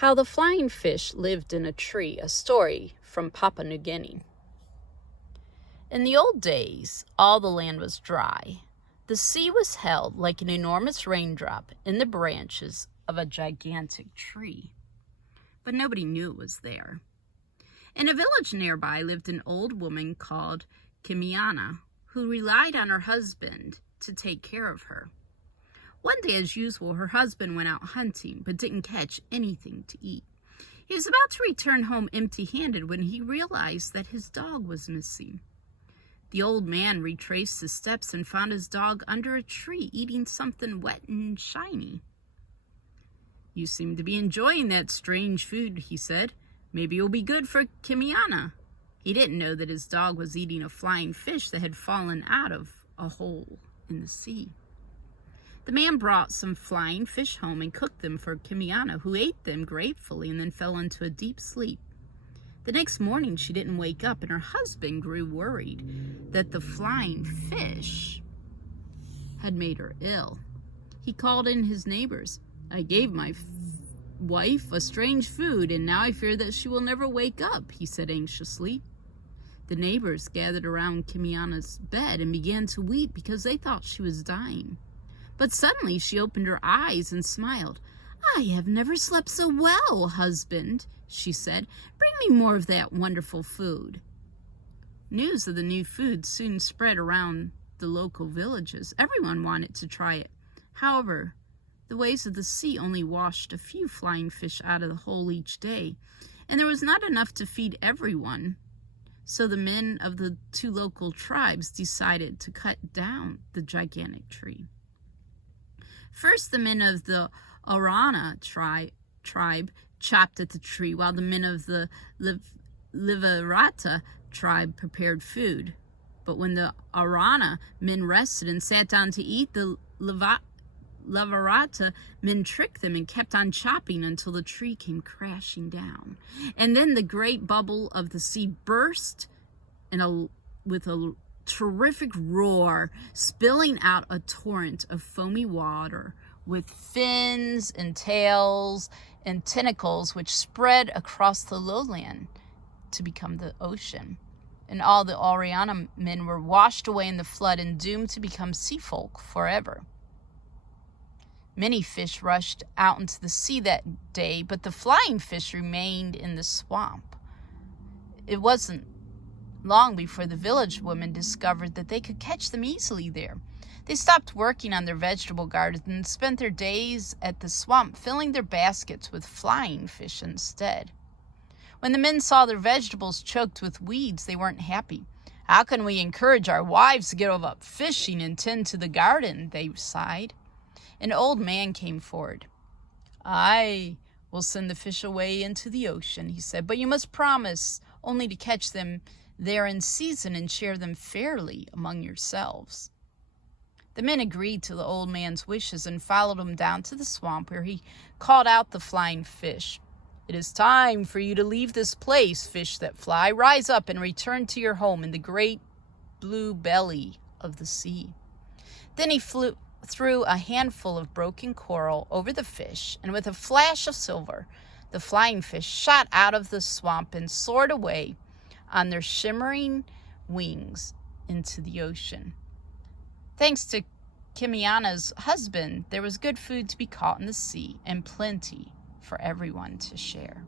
How the Flying Fish Lived in a Tree, a story from Papua New Guinea. In the old days, all the land was dry. The sea was held like an enormous raindrop in the branches of a gigantic tree. But nobody knew it was there. In a village nearby lived an old woman called Kimiana, who relied on her husband to take care of her. One day, as usual, her husband went out hunting, but didn't catch anything to eat. He was about to return home empty-handed when he realized that his dog was missing. The old man retraced his steps and found his dog under a tree, eating something wet and shiny. "You seem to be enjoying that strange food," he said. "Maybe it'll be good for Kimiana." He didn't know that his dog was eating a flying fish that had fallen out of a hole in the sea. The man brought some flying fish home and cooked them for Kimiana, who ate them gratefully and then fell into a deep sleep. The next morning, she didn't wake up, and her husband grew worried that the flying fish had made her ill. He called in his neighbors. "I gave my wife a strange food, and now I fear that she will never wake up," he said anxiously. The neighbors gathered around Kimiana's bed and began to weep because they thought she was dying. But suddenly she opened her eyes and smiled. "I have never slept so well, husband," she said. "Bring me more of that wonderful food." News of the new food soon spread around the local villages. Everyone wanted to try it. However, the waves of the sea only washed a few flying fish out of the hole each day, and there was not enough to feed everyone. So the men of the two local tribes decided to cut down the gigantic tree. First, the men of the Orana tribe chopped at the tree, while the men of the Liverata tribe prepared food. But when the Orana men rested and sat down to eat, the Liverata men tricked them and kept on chopping until the tree came crashing down. And then the great bubble of the sea burst with a terrific roar, spilling out a torrent of foamy water with fins and tails and tentacles which spread across the lowland to become the ocean. And all the Orana men were washed away in the flood and doomed to become sea folk forever. Many fish rushed out into the sea that day, but the flying fish remained in the swamp. It wasn't long before the village women discovered that they could catch them easily there. They stopped working on their vegetable gardens and spent their days at the swamp filling their baskets with flying fish instead. When the men saw their vegetables choked with weeds, they weren't happy. "How can we encourage our wives to get up fishing and tend to the garden?" they sighed. An old man came forward. "I will send the fish away into the ocean," he said, "but you must promise only to catch them there in season and share them fairly among yourselves." The men agreed to the old man's wishes and followed him down to the swamp, where he called out the flying fish. "It is time for you to leave this place, fish that fly. Rise up and return to your home in the great blue belly of the sea." Then he threw a handful of broken coral over the fish, and with a flash of silver, the flying fish shot out of the swamp and soared away on their shimmering wings into the ocean. Thanks to Kimiana's husband, there was good food to be caught in the sea and plenty for everyone to share.